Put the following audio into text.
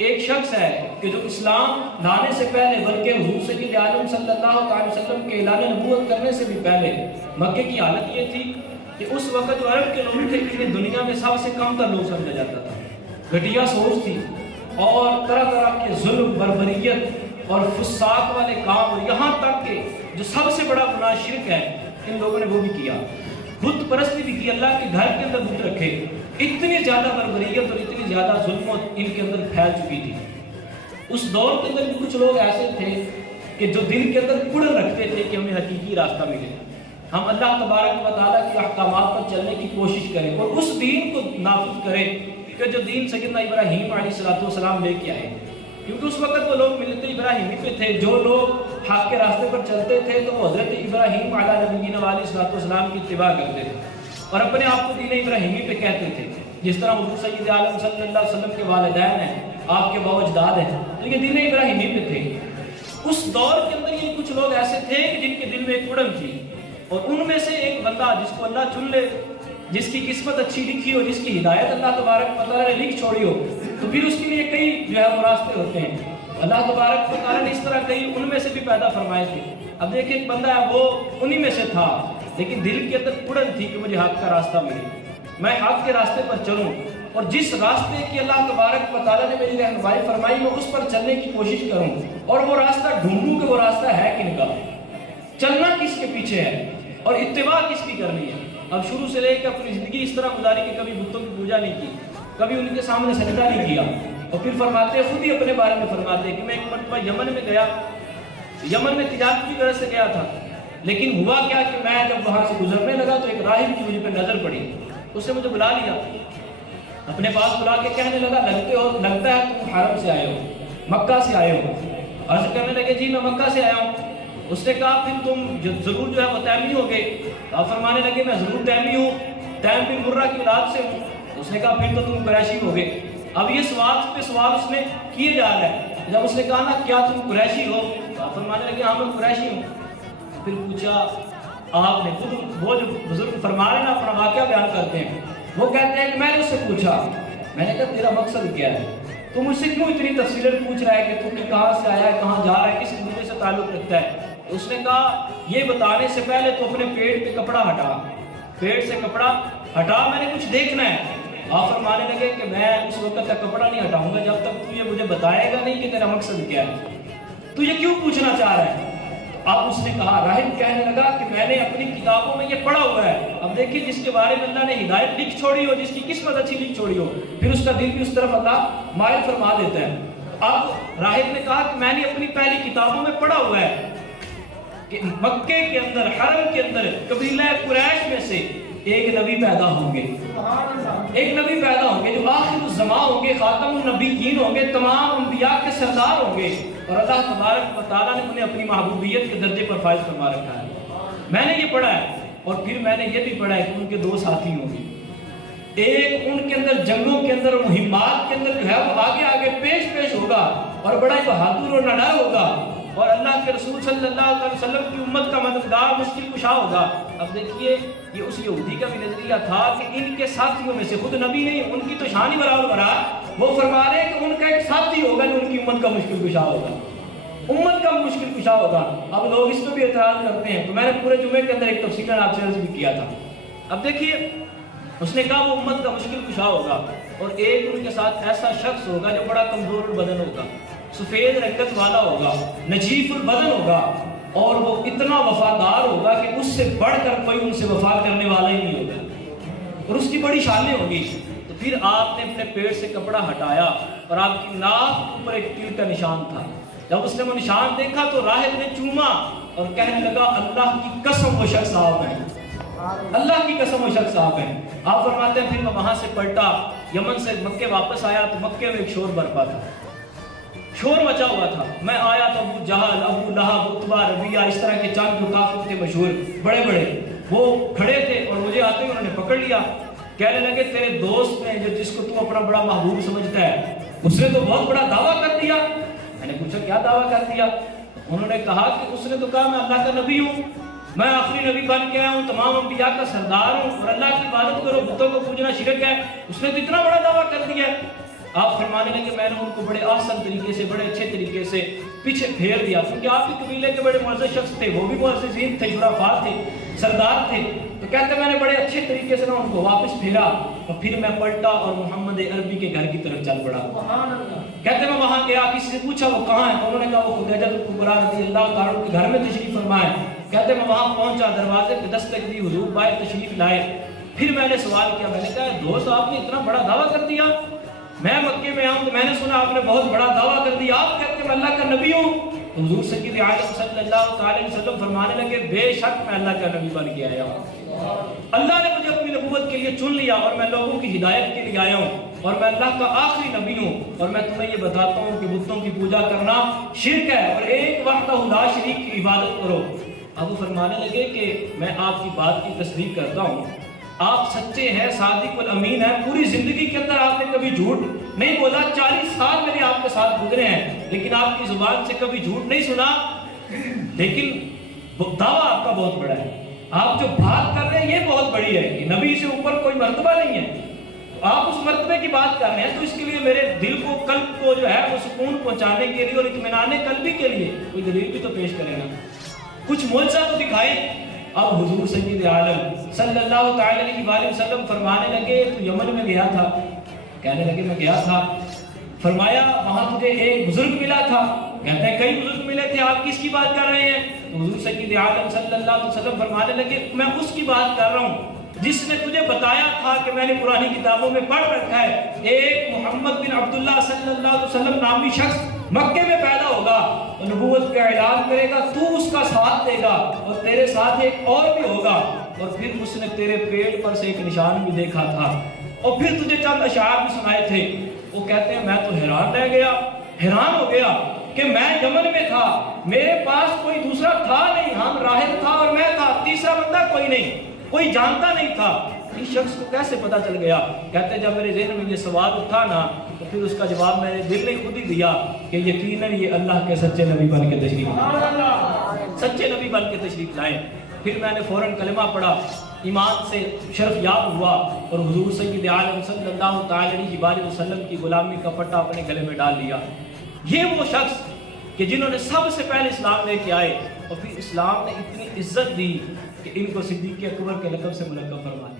ایک شخص ہے کہ جو اسلام لانے سے پہلے بلکہ حضور سید عالم صلی اللہ علیہ وسلم کے اعلان نبوت کرنے سے بھی پہلے مکے کی حالت یہ تھی کہ اس وقت جو عرب کے لوگ تھے انہیں دنیا میں سب سے کم تر لوگ سمجھا جاتا تھا، گھٹیا سوچ تھی اور طرح طرح کے ظلم، بربریت اور فساق والے کام، اور یہاں تک کہ جو سب سے بڑا گناہ شرک ہے ان لوگوں نے وہ بھی کیا، بت پرستی بھی کی، اللہ کے گھر کے اندر بت رکھے۔ اتنی زیادہ بربریت اور اتنی زیادہ ظلم ان کے اندر پھیل چکی تھی۔ اس دور کے اندر بھی کچھ لوگ ایسے تھے کہ جو دل کے اندر کڑ رکھتے تھے کہ ہمیں حقیقی راستہ ملے، ہم اللہ تبارک و تعالیٰ کے احکامات پر چلنے کی کوشش کریں اور اس دین کو نافذ کریں کہ جو دین سیدنا ابراہیم علیہ السلام لے کے آئے۔ کیونکہ اس وقت وہ لوگ ملت ابراہیمی پہ تھے، جو لوگ حق کے راستے پر چلتے تھے تو وہ حضرت ابراہیم علیہ السلام کی اتباع کرتے تھے اور اپنے آپ کو دین ابراہیمی پہ کہتے تھے، جس طرح حضور سید عالم صلی اللہ علیہ وسلم کے والدین ہیں، آپ کے باو اجداد ہیں، تو یہ دین ابراہیمی پہ تھے۔ اس دور کے اندر یہ کچھ لوگ ایسے تھے کہ جن کے دل میں ایک اڑن تھی، اور ان میں سے ایک بندہ جس کو اللہ چن لے، جس کی قسمت اچھی لکھی ہو، جس کی ہدایت اللہ تبارک و تعالیٰ نے لکھ چھوڑی ہو، تو پھر اس کے لیے کئی جو ہے وہ راستے ہوتے ہیں۔ اللہ تبارک و تعالیٰ نے اس طرح کئی ان میں سے بھی پیدا فرمائے تھے۔ اب دیکھیں ایک بندہ ہے وہ انہی میں سے تھا، لیکن دل کے اندر اڑن تھی کہ مجھے حق کا راستہ ملے، میں حق کے راستے پر چلوں، اور جس راستے کی اللہ تبارک و تعالیٰ نے میری رہنمائی فرمائی میں اس پر چلنے کی کوشش کروں، اور وہ راستہ ڈھونڈوں کہ وہ راستہ ہے کن کا، چلنا کس کے پیچھے ہے اور اتباع کس کی کرنی ہے۔ اب شروع سے لے کے اپنی زندگی اس طرح گزاری کہ کبھی بتوں کی پوجا نہیں کی، کبھی ان کے سامنے سجدہ نہیں کیا، اور پھر فرماتے خود ہی اپنے بارے میں فرماتے کہ میں ایک مرتبہ یمن میں گیا، یمن میں تجارت کی غرض سے گیا تھا، لیکن ہوا کیا کہ میں جب وہاں سے گزرنے لگا تو ایک راہب کی مجھے پہ نظر پڑی، اس نے مجھے بلا لیا، اپنے پاس بلا کے کہنے لگا لگتا ہے تم حرم سے آئے ہو، مکہ سے آئے ہو۔ عرض کرنے لگے جی میں مکہ سے آیا ہوں۔ اس نے کہا پھر تم ضرور جو ہے وہ تیمی ہو گے؟ آپ فرمانے لگے میں ضرور تیمی ہوں، تیم بن مرہ کی اولاد سے ہوں۔ اس نے کہا پھر تو تم قریشی ہو گے۔ اب یہ سوال پہ سوال اس نے کیے جا رہا ہے۔ جب اس نے کہا نا کیا تم قریشی ہو، تو آپ فرمانے لگے ہاں میں قریشی ہوں۔ پھر پوچھا آپ نے، خود وہ جو بزرگ فرما رہے ہیں اپنا واقعہ بیان کرتے ہیں، وہ کہتے ہیں کہ میں نے اس سے پوچھا، میں نے کہا تیرا مقصد کیا ہے، تو مجھ سے کیوں اتنی تفصیلیں پوچھ رہا ہے کہ تم کہاں سے آیا ہے، کہاں جا رہا ہے، کس قبیلے سے تعلق رکھتا ہے۔ اس نے کہا یہ بتانے سے پہلے تو اپنے پیٹ پہ کپڑا ہٹا، پیٹ سے کپڑا ہٹا، میں نے کچھ دیکھنا ہے۔ آپ فرمانے لگے کہ میں اس وقت تک کپڑا نہیں ہٹاؤں گا جب تک تو یہ مجھے بتائے گا نہیں کہ تیرا مقصد کیا ہے، تو یہ کیوں پوچھنا چاہ رہا ہے۔ اب اس نے کہا، راہب کہنے لگا کہ میں نے اپنی کتابوں میں یہ پڑھا ہوا ہے۔ اب دیکھیے جس کے بارے میں اللہ نے ہدایت لکھ چھوڑی ہو، جس کی قسمت اچھی لکھ چھوڑی ہو، پھر اس کا دل بھی اس طرف اللہ مائل فرما دیتا ہے۔ اب راہب نے کہا کہ میں نے اپنی پہلی کتابوں میں پڑھا ہوا ہے کہ مکے کے اندر، حرم کے اندر قبیلہ قریش میں سے ایک نبی پیدا ہوں گے، ایک نبی پیدا ہوں گے جو آخر الزمان ہوں گے، خاتم النبیین ہوں گے، تمام انبیاء کے سردار ہوں گے، اور اللہ تبارک و تعالیٰ نے انہیں اپنی محبوبیت کے درجے پر فائز فرما رکھا ہے۔ میں نے یہ پڑھا ہے، اور پھر میں نے یہ بھی پڑھا ہے کہ ان کے دو ساتھی ہوں گے، ایک ان کے اندر جنگوں کے اندر، مہمات کے اندر جو ہے وہ آگے آگے پیش ہوگا اور بڑا ہی بہادر اور نڈر ہوگا، اور اللہ کے رسول صلی اللہ علیہ وسلم کی امت کا مددگار، مشکل کشا ہوگا۔ اب دیکھیے یہ اس یہودی کا بھی نظریہ تھا کہ ان کے ساتھیوں میں سے، خود نبی نہیں، ان کی تو شان ہی برابر برابر، وہ فرما رہے ہیں کہ ان کا ایک ساتھی ہوگا جو ان کی امت کا مشکل کشا ہوگا، امت کا مشکل کشا ہوگا۔ اب لوگ اس پہ بھی اعتراض کرتے ہیں، تو میں نے پورے جمعے کے اندر ایک تفصیل آپ سے عرض بھی کیا تھا۔ اب دیکھیے اس نے کہا وہ امت کا مشکل کشا ہوگا، اور ایک ان کے ساتھ ایسا شخص ہوگا جو بڑا کمزور البدن ہوگا، سفید رنگت والا ہوگا، نجیف البدن ہوگا، اور وہ اتنا وفادار ہوگا کہ اس سے بڑھ کر کوئی ان سے وفا کرنے والا ہی نہیں ہوگا، اور اس کی بڑی شانیں ہوگی۔ تو پھر آپ نے اپنے پیٹ سے کپڑا ہٹایا اور آپ کی ناک کے اوپر ایک تیر کا نشان تھا۔ جب اس نے وہ نشان دیکھا تو راہب نے چوما اور کہنے لگا اللہ کی قسم وہ شخص آپ ہیں، اللہ کی قسم وہ شخص آپ ہیں۔ آپ فرماتے ہیں پھر میں وہاں سے پلٹا، یمن سے مکے واپس آیا تو مکے میں ایک شور برپا تھا، شور مچا ہوا تھا۔ میں آیا تو ابو جہل، ابو لہب، عتبہ، ربیعہ، اس طرح کے چند جو کافر تھے مشہور بڑے بڑے، وہ کھڑے تھے اور مجھے آتے ہی انہوں نے پکڑ لیا، کہنے لگے تیرے دوست نے جو جس کو تو اپنا بڑا محبوب سمجھتا ہے اس نے تو بہت بڑا دعویٰ کر دیا۔ میں نے پوچھا کیا دعویٰ کر دیا؟ انہوں نے کہا کہ اس نے تو کہا میں اللہ کا نبی ہوں، میں آخری نبی بن کے آیا ہوں، تمام انبیاء کا سردار ہوں، اور اللہ کی عبادت کرو، بتوں کو پوجنا شرک ہے۔ اس نے تو اتنا بڑا دعویٰ کر دیا ہے۔ آپ فرمانے لگے میں نے ان کو بڑے آسان طریقے سے بڑے اچھے طریقے سے پیچھے پھیر دیا، کیونکہ آپ کے قبیلے کے بڑے معزز شخص تھے، وہ بھی معززین تھے، شرفاء تھے، سردار تھے، تو کہتے میں نے بڑے اچھے طریقے سے ان کو واپس پھیرا اور پھر میں پلٹا اور محمد عربی کے گھر کی طرف چل پڑا۔ کہتے میں وہاں گیا، کسی سے پوچھا وہ کہاں ہے، انہوں نے کہا وہ خدیجہ الکبریٰ رضی اللہ تعالیٰ کے گھر میں تشریف فرمائے۔ کہتے میں وہاں پہنچا، دروازے پہ دستک دی، حضور باہر تشریف لائے۔ پھر میں نے سوال کیا، میں نے کہا دوست آپ نے اتنا بڑا دعویٰ کر دیا، میں مکے میں آؤں تو میں نے سنا آپ نے بہت بڑا دعویٰ کر دیا، آپ کہتے ہیں میں اللہ کا نبی ہوں۔ حضور سید عالم صلی اللہ علیہ وسلم فرمانے لگے بے شک میں اللہ کا نبی بن کے آیا ہوں، اللہ نے مجھے اپنی نبوت کے لیے چن لیا اور میں لوگوں کی ہدایت کے لیے آیا ہوں اور میں اللہ کا آخری نبی ہوں، اور میں تمہیں یہ بتاتا ہوں کہ بتوں کی پوجا کرنا شرک ہے اور ایک وحدہ لا شریک کی عبادت کرو۔ اب وہ فرمانے لگے کہ میں آپ کی بات کی تصدیق کرتا ہوں، آپ سچے ہیں، صادق الامین ہیں، پوری زندگی کے اندر آپ نے کبھی جھوٹ نہیں بولا، 40 سال میرے آپ کے ساتھ گزرے ہیں لیکن آپ کی زبان سے کبھی جھوٹ نہیں سنا، لیکن دعویٰ آپ کا بہت بڑا ہے، آپ جو بات کر رہے ہیں یہ بہت بڑی ہے کہ نبی سے اوپر کوئی مرتبہ نہیں ہے، آپ اس مرتبے کی بات کر رہے ہیں، تو اس کے لیے میرے دل کو قلب کو جو ہے وہ سکون پہنچانے کے لیے اور اطمینان قلبی کے لیے کوئی دلیل بھی تو پیش کرے نا، کچھ معجزہ تو دکھائے۔ اب حضور سید عالم صلی اللہ علیہ وآلہ وسلم فرمانے لگے تو یمن میں گیا تھا، کہنے لگے میں گیا تھا، فرمایا وہاں تجھے ایک بزرگ ملا تھا، کہتے ہیں کئی بزرگ ملے تھے، آپ کس کی بات کر رہے ہیں؟ تو حضور سید عالم صلی اللہ علیہ وسلم فرمانے لگے میں اس کی بات کر رہا ہوں جس نے تجھے بتایا تھا کہ میں نے پرانی کتابوں میں پڑھ رکھا ہے ایک محمد بن عبداللہ صلی اللہ علیہ وسلم نامی شخص مکے میں پیدا ہوگا اور نبوت کا اعلان کرے گا، تو اس کا ساتھ دے گا اور تیرے ساتھ ایک اور بھی ہوگا، اور پھر اس نے تیرے پیٹ پر سے ایک نشان بھی دیکھا تھا اور پھر تجھے چند اشعار بھی سنائے تھے۔ وہ کہتے ہیں میں تو حیران رہ گیا، حیران ہو گیا کہ میں یمن میں تھا، میرے پاس کوئی دوسرا تھا نہیں، ہم راہب تھا اور میں تھا، تیسرا بندہ کوئی نہیں، کوئی جانتا نہیں تھا، اس شخص کو کیسے پتا چل گیا؟ کہتے ہیں جب میرے ذہن میں یہ سوال اٹھا نا تو پھر اس کا جواب میں نے دل نے خود ہی دیا کہ یقیناً یہ اللہ کے سچے نبی بن کے تشریف لائے، سچے نبی بن کے تشریف لائے۔ پھر میں نے فوراً کلمہ پڑھا، ایمان سے شرف یاب ہوا اور حضور سید عالم صلی اللہ علیہ وسلم کی غلامی کا پٹا اپنے گلے میں ڈال لیا۔ یہ وہ شخص کہ جنہوں نے سب سے پہلے اسلام لے کے آئے اور پھر اسلام نے اتنی عزت دی کہ ان کو صدیق اکبر کے لقب سے ملقب فرمایا۔